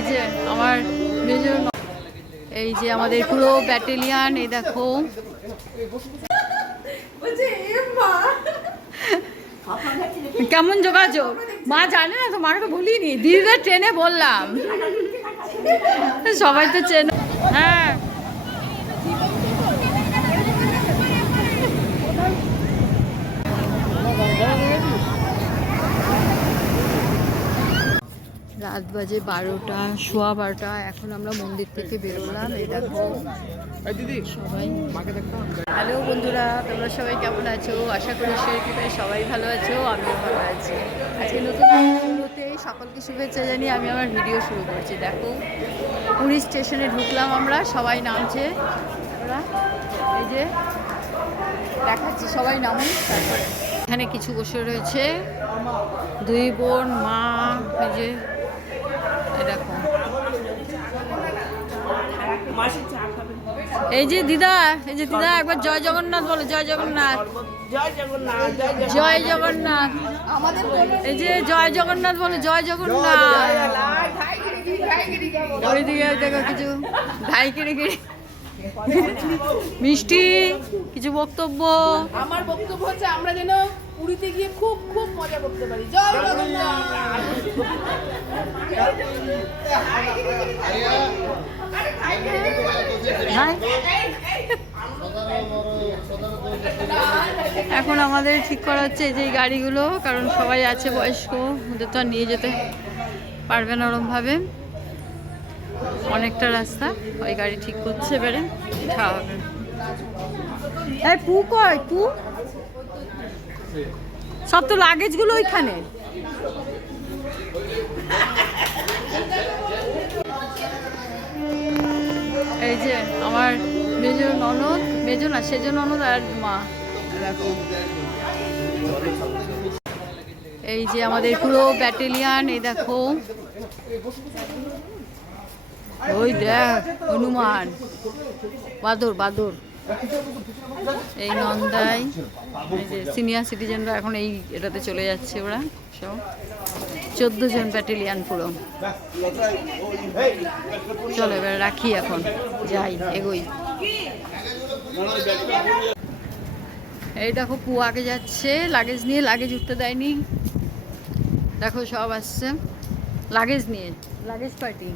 এই যে আমার মেজর, এই যে আমাদের পুরো ব্যাটালিয়ান, এই দেখো কেমন যোগাযোগ মা জানে না তো, মাকে তো বলিনি, দিদিদের ট্রেনে বললাম, সবাই তো চেনে। হ্যাঁ রাত বাজে 12টা, সোয়া 12টা। এখন আমরা মন্দির থেকে বেরোলাম। এই দেখো সবাই। হ্যালো বন্ধুরা, তোমরা সবাই কেমন আছো? আশা করি সেই সবাই ভালো আছো, আমিও ভালো আছি। আজকে নতুন শুরুতে সকলকে শুভেচ্ছা জানিয়ে আমি আমার ভিডিও শুরু করছি। দেখো পুরী স্টেশনে ঢুকলাম আমরা, সবাই নামছে। ওরা এই যে দেখাচ্ছি, সবাই নামুন। তারপরে এখানে কিছু বসে রয়েছে, দুই বোন, মা, এই যে দেখো, এই যে দিদা, এই যে দিদা একবার জয় জগন্নাথ বলো। জয় জগন্নাথ, জয় জগন্নাথ, জয় জগন্নাথ। এই যে জয় জগন্নাথ বলো, জয় জগন্নাথ। ওইদিকে দেখো কিছু ধাই কিনে কিনে মিষ্টি, কিছু বক্তব্য। আমার বক্তব্য হচ্ছে আমরা যেন পুরীতে গিয়ে খুব খুব মজা করতে পারি। জয় জগন্নাথ। এখন আমাদের ঠিক করা হচ্ছে এই যে গাড়িগুলো, কারণ সবাই আছে বয়স্ক, ওদের তো আর নিয়ে যেতে পারবে না ওরমভাবে, অনেকটা রাস্তা। ওই গাড়ি ঠিক করছে, এবারে উঠা হবে। এই পু কয়, পু সব তো লাগেজগুলো ওইখানে। এই যে আমার মেজো ননদ, মেজো না সেজো ননদ আর মা। দেখো এই যে আমাদের পুরো ব্যাটালিয়ান, এই দেখো ওই দেখ হনুমান, বাদর বাদর, এই নন্দাই, এই যে সিনিয়র সিটিজেনরা এখন এই এটাতে চলে যাচ্ছে। ওরা সব 14 জন ব্যাটালিয়ান পুরো। চলো এবার রাখি, এখন যাই, এগোই। এই দেখো পু আগে যাচ্ছে লাগেজ নিয়ে, লাগেজ উঠতে দেয়নি। দেখো সব আসছে লাগেজ নিয়ে, লাগেজ পার্টি।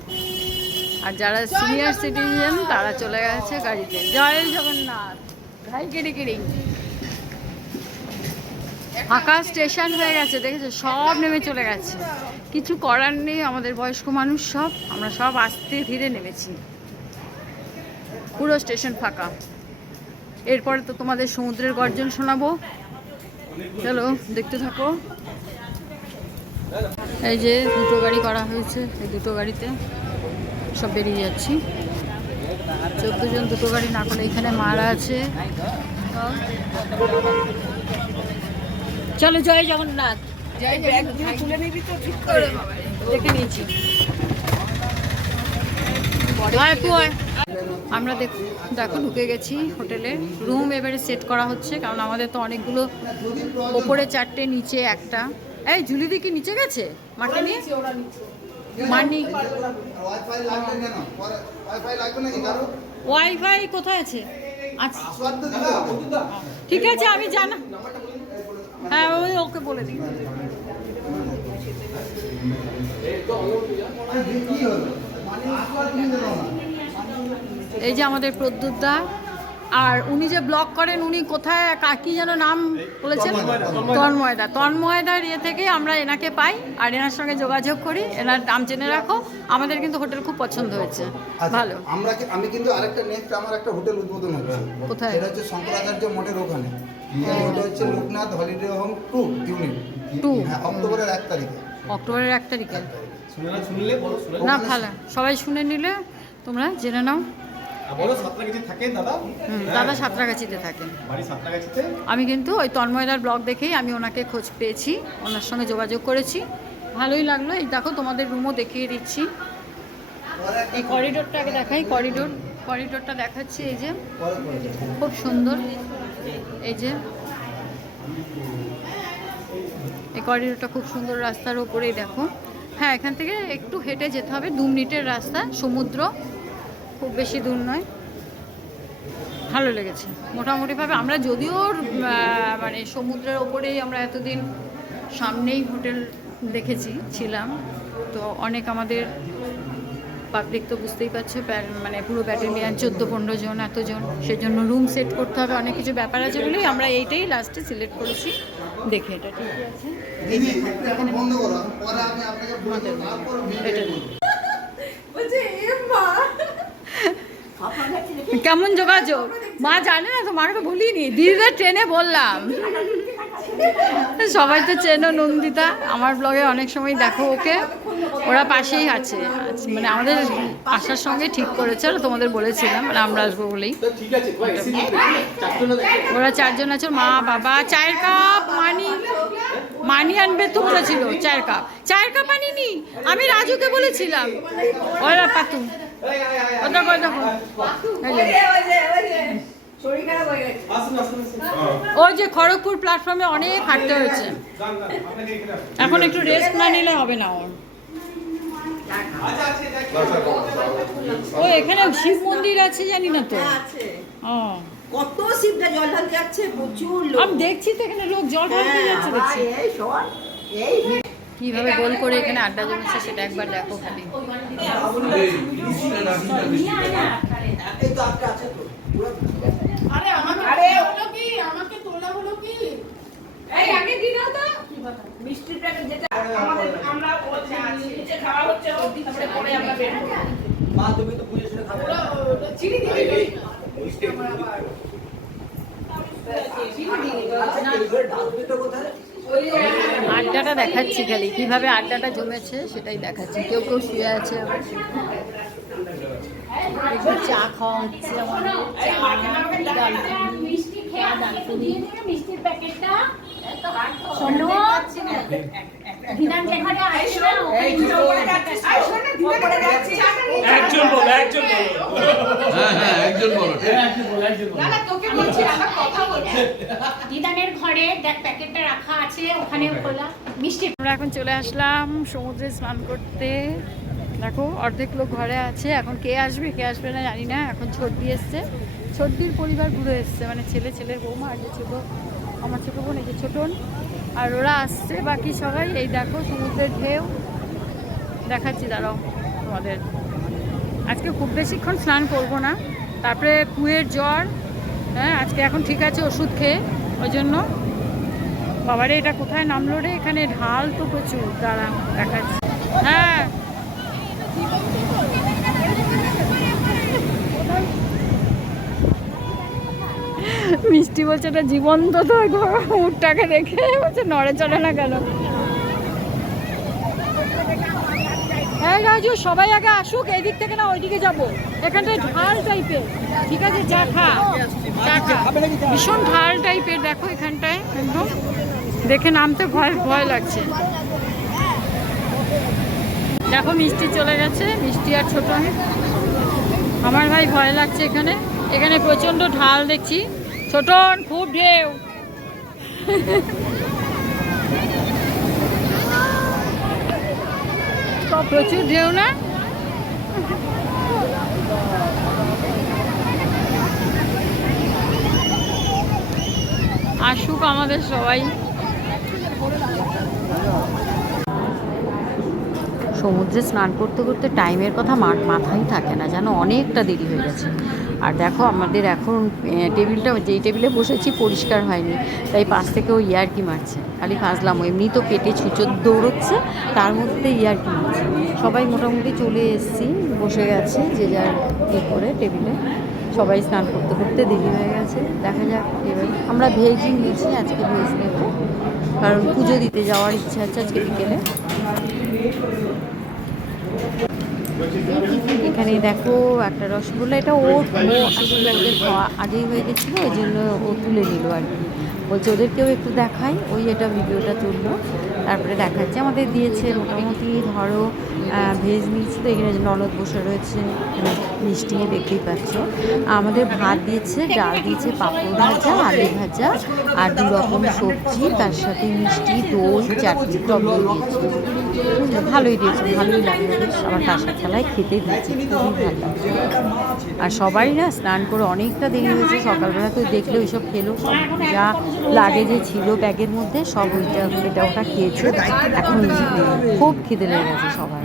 আর যারা সিনিয়র সিটিজেন তারা চলে গেছে গাড়িতে। জয় জগন্নাথ, ভাই কিরি কিরি। ফাঁকা স্টেশন হয়ে গেছে, দেখেছো, সব নেমে চলে গেছে। কিছু করার নেই, আমাদের বয়স্ক মানুষ সব, আমরা সব আস্তে ধীরে নেমেছি। পুরো স্টেশন ফাঁকা। এরপরে তো তোমাদের সমুদ্রের গর্জন শোনাবো, চলো দেখতে থাকো। এই যে দুটো গাড়ি করা হয়েছে, এই দুটো গাড়িতে সব বেরিয়ে যাচ্ছি। 14 জন দুটো গাড়ি না করলে, এখানে মারা আছে। চলো জয় জগন্নাথ, দেখে নিয়েছি। আমরা দেখো ঢুকে গেছি হোটেলে। রুম এবারে সেট করা হচ্ছে, কারণ আমাদের তো অনেকগুলো, ওপরে 4টে, নিচে একটা। এই জুলিদি কি নিচে গেছে মাকে নিয়ে? মানি ওয়াইফাই কোথায় আছে? আচ্ছা ঠিক আছে, আমি জানা, হ্যাঁ ওই ওকে বলে দিই। এই যে আমাদের প্রদ্যুৎ দা, আর উনি যে ব্লগ করেন, উনি কোথায়, কি যেন নাম বলেছেন, তন্ময়দা। তন্ময়দার ইয়ে থেকে আমরা এনাকে পাই, আর এনার সঙ্গে যোগাযোগ করি। এনার নাম জেনে রাখো। আমাদের কিন্তু হোটেল খুব পছন্দ হয়েছে, ভালো। আমি কিন্তু আরেকটা নেক্সট আমার একটা হোটেল উদ্বোধন হচ্ছে। কোথায়? এটা হচ্ছে শঙ্করাচার্য মঠের ওখানে। এটা হচ্ছে লোকনাথ হলিডে হোম 2 ইউনিট 2, হ্যাঁ, অক্টোবরের 1 তারিখে। অক্টোবরের 1 তারিখে না, ভালো, সবাই শুনে নিলে তোমরা জেনে নাও। দাদা সাঁতরাগাছিতে থাকেন। আমি কিন্তু ওই তন্ময়দার ব্লগ দেখেই আমি ওনাকে খোঁজ পেয়েছি, ওনার সঙ্গে যোগাযোগ করেছি, ভালোই লাগলো। এই দেখো তোমাদের রুমও দেখিয়ে দিচ্ছি। এই করিডোরটা আগে দেখাই, করিডোরটা দেখাচ্ছি। এই যে খুব সুন্দর, এই যে এই করিডোরটা খুব সুন্দর, রাস্তার ওপরেই দেখো। হ্যাঁ, এখান থেকে একটু হেঁটে যেতে হবে, 2 মিনিটের রাস্তা, সমুদ্র খুব বেশি দূর নয়। ভালো লেগেছে মোটামুটিভাবে। আমরা যদিও মানে সমুদ্রের ওপরেই আমরা এতদিন সামনেই হোটেল দেখেছি ছিলাম, তো অনেক আমাদের পাবলিক তো বুঝতেই পারছো, মানে পুরো ব্যাটালিয়ান 14-15 জন, এতজন, সেজন্য রুম সেট করতে হবে, অনেক কিছু ব্যাপার আছে বলেই আমরা এইটাই লাস্টে সিলেক্ট করেছি। দেখে এটা ঠিকই আছে, এটা কেমন যোগাযোগ মা জানে না তো, মাকে তো বলিনি, দিদিদের ট্রেনে বললাম। সবাই তো চেনো নন্দিতা, আমার ব্লগে অনেক সময় দেখো ওকে, ওরা পাশেই আছে, মানে আমাদের আসার সঙ্গে ঠিক করেছে, তোমাদের বলেছিলাম মানে আমরা আসবো বলেই। ওরা 4 জন আছে, মা বাবা। চায়ের কাপ মানি আনবে তো বলেছিল, চায়ের কাপ আনিনি, আমি রাজুকে বলেছিলাম। ওরা পাতু ওটা করে দেখো, ওই যে খড়গপুর প্ল্যাটফর্মে অনেক হাঁটতে হয়েছে, এখন একটু রেস্ট না নিলে হবে না ওর। ও এখানে শিব মন্দির আছে জানি না তো। ও কত শিবটা জল ঢালতে যাচ্ছে, প্রচুর লোক। আমি দেখছি তো এখানে লোক জল ঢালতে যাচ্ছে, দেখছি কিভাবে গোল করে এখানে আড্ডা জমেছে সেটা একবার দেখো খালি। আরে হলো কি, আমাকে তোলা হলো কি, এই আগে দি দাও তো মিষ্টির প্যাকেট, যেটা আমাদের আমরা বলছি নিচে খাওয়া হচ্ছে, তারপরে পরে আমরা বের করব। মা তুমি তো বুঝে শুনে খাবে, ওটা চিনি দিবি মিষ্টি আমার আবার চিনি দিবি না, ডাল দিতে কোথায়? আড্ডাটা দেখাচ্ছি খালি, কিভাবে আড্ডাটা জমেছে সেটাই দেখাচ্ছি। কেউ কেউ শুয়ে আছে, আবার চা খাওয়া হচ্ছে, মিষ্টি খেয়ে একটু দিয়ে দেবে মিষ্টির প্যাকেটটা। শোনো দিদান যেখানে আসছে না, এই যে ওপরে যাচ্ছিস, আই শোন না, ওপরে যাচ্ছিস, একজন বলো হ্যাঁ একজন বলো না না তোকে বলছি, আমার কথা বলছি। দিদানের ঘরে দেখ প্যাকেটটা রাখা আছে, ওখানে খোলা মিষ্টি। আমরা এখন চলে আসলাম সমুদ্রে স্নান করতে। দেখো অর্ধেক লোক ঘরে আছে, এখন কে আসবে না জানি না। এখন ছোটদি এসছে, ছোটদির পরিবার ঘুরে এসছে, মানে ছেলের বৌমা আর যে ছোটো আমার ছোটো বোন, এই যে ছোটন, আর ওরা আসছে বাকি সবাই। এই দেখো সমুদ্রের ঢেউ দেখাচ্ছি, দাঁড়াও তোমাদের। আজকে খুব বেশিক্ষণ স্নান করবো না, তারপরে পুয়ের জ্বর, হ্যাঁ আজকে এখন ঠিক আছে ওষুধ খেয়ে, ওই জন্য। বাবারে এটা কোথায় নামলো রে, এখানে ঢাল তো প্রচুর, দাঁড়া দেখাচ্ছি। হ্যাঁ মিষ্টি বলছে এটা জীবন্ত তো, উটটাকে দেখে বলছে নড়ে চড়ে না কেন। হ্যাঁ রাজু, সবাই আগে আসুক, এই দিক থেকে না ওইদিকে যাবো, এখানটায় ঢাল টাইপের, ঠিক আছে চা খা, ভীষণ ঢাল টাইপের। দেখো এখানটায় একদম দেখে নামতে ভয় লাগছে। দেখো মিষ্টি চলে গেছে, মিষ্টি আর ছোট, আমার ভাই ভয় লাগছে। এখানে প্রচণ্ড ঢাল দেখছি, ছোটন খুব ঢেউ। প্রচুর ঢেউ না, আসুক আমাদের সবাই। সমুদ্রে স্নান করতে করতে টাইমের কথা মাথায় থাকে না, যেন অনেকটা দেরি হয়ে গেছে। আর দেখো আমাদের এখন টেবিলটা, যেই টেবিলে বসেছি পরিষ্কার হয়নি, তাই পাশ থেকে ও ইয়ার্কি মারছে, খালি ফাজলাম। এমনি তো পেটে ছুঁচো দৌড়চ্ছে, তার মধ্যে ইয়ার্কি মারছে। সবাই মোটামুটি চলে এসেছি, বসে গেছে যে যার কী করে টেবিলে, সবাই স্নান করতে করতে দেরি হয়ে গেছে। দেখা যাক এবার। আমরা ভেজই নিয়েছি, আজকে ভেজ নেব, কারণ পুজো দিতে যাওয়ার ইচ্ছা আছে আজকে বিকেলে। এখানে দেখো একটা রসগোল্লা, এটা আসলে ওদের খাওয়া আগেই হয়ে গেছিলো, ওই জন্য ও তুলে নিল আর কি। বলছে ওদেরকেও একটু দেখাই, ওই এটা ভিডিওটা তুললো। তারপরে দেখাচ্ছে আমাদের দিয়েছে মোটামুটি ধরো ভেজ নিয়েছি তো এখানে ননদ বসে রয়েছে, এখানে মিষ্টি দেখতেই পাচ্ছ। আমাদের ভাত দিয়েছে, ডাল দিয়েছে, পাঁপড় ভাজা, আলু ভাজা আর 2 রকম সবজি, তার সাথে মিষ্টি, দই, চাটনি, টক দই দিয়েছে। ভালোই দিয়েছে, ভালোই লাগে বেশ। আবার কাঁসা থালায় খেতে দিয়েছে, খুবই ভালো লাগছে। আর সবাই না স্নান করে অনেকটা দেরি হয়েছে, সকালবেলা তো দেখলে ওইসব খেলো, সব যা লাগে যে ছিল ব্যাগের মধ্যে সব এটা ওটা খেয়েছে। এখন খুব খিদে লেগে গেছে সবার।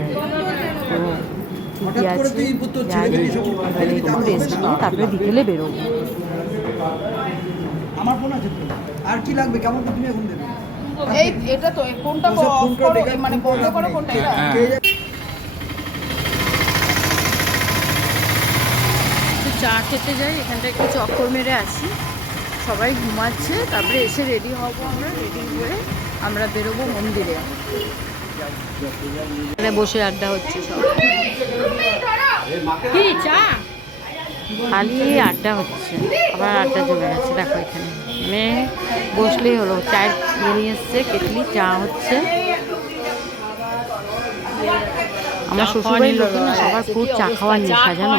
তো ঠিকই আছে, যাই এবারে একটু রেস্ট নিয়ে তারপরে বিকেলে বেরোবো। আমার ফোন আছে তো। আর কি লাগবে, কেমন তুমি এখন দেবে? এই এটা তো এই কোনটা অফ করো, মানে বন্ধ করো কোনটা এটা? একটু চা খেতে যাই, এখানটা একটু চক্কর মেরে আসি। সবাই ঘুমাচ্ছে, তারপরে এসে রেডি হব, আমরা রেডি হয়ে আমরা বেরোবো মন্দিরে। এখানে বসে আড্ডা হচ্ছে সব, কি চা খালি আড্ডা হচ্ছে। আবার আড্ডা চলে গেছে, দেখো এখানে মানে বসলেই হলো। চায়ের নিয়ে এসছে কেটলি, চা হচ্ছে। আমার শ্বশুরবাড়ির লোক না সবার খুব চা খাওয়ার নেশা, জানো।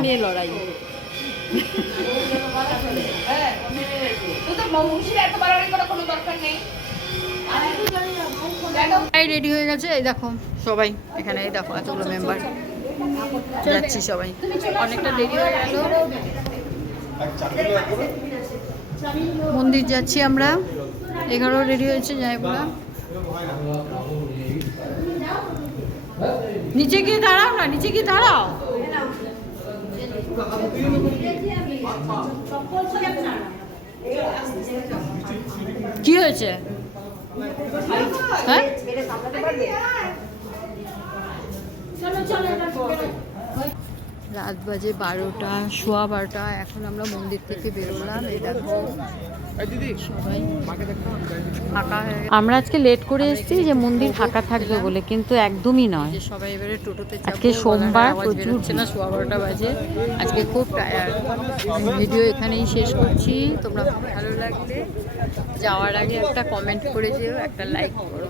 রেডি হয়ে গেছে, এই দেখো সবাই এখানে, এই দেখো এতগুলো মেম্বার যাচ্ছি সবাই। অনেকটা দেরি হয়ে গেল, মন্দির যাচ্ছি আমরা। 11 রেডি হয়েছে, যাই বলা। নিচে গিয়ে দাঁড়াও না, নিচে গিয়ে দাঁড়াও। কি হয়েছে? হ্যাঁ রাত বাজে 12টা, সোয়া 12টা। এখন আমরা মন্দির থেকে বেরোলাম। এই দেখো সবাই ফাঁকা হয়ে গেছে। আমরা আজকে লেট করে এসেছি যে মন্দির ফাঁকা থাকবে বলে, কিন্তু একদমই নয়। সবাই এবারে টোটোতে আজকে সোমবার, প্রচুর না, সোয়া 12টা বাজে। আজকে খুব টায়ার্ড। ভিডিও এখানেই শেষ করছি। তোমরা ভালো লাগলে যাওয়ার আগে একটা কমেন্ট করে যেও, একটা লাইক করো।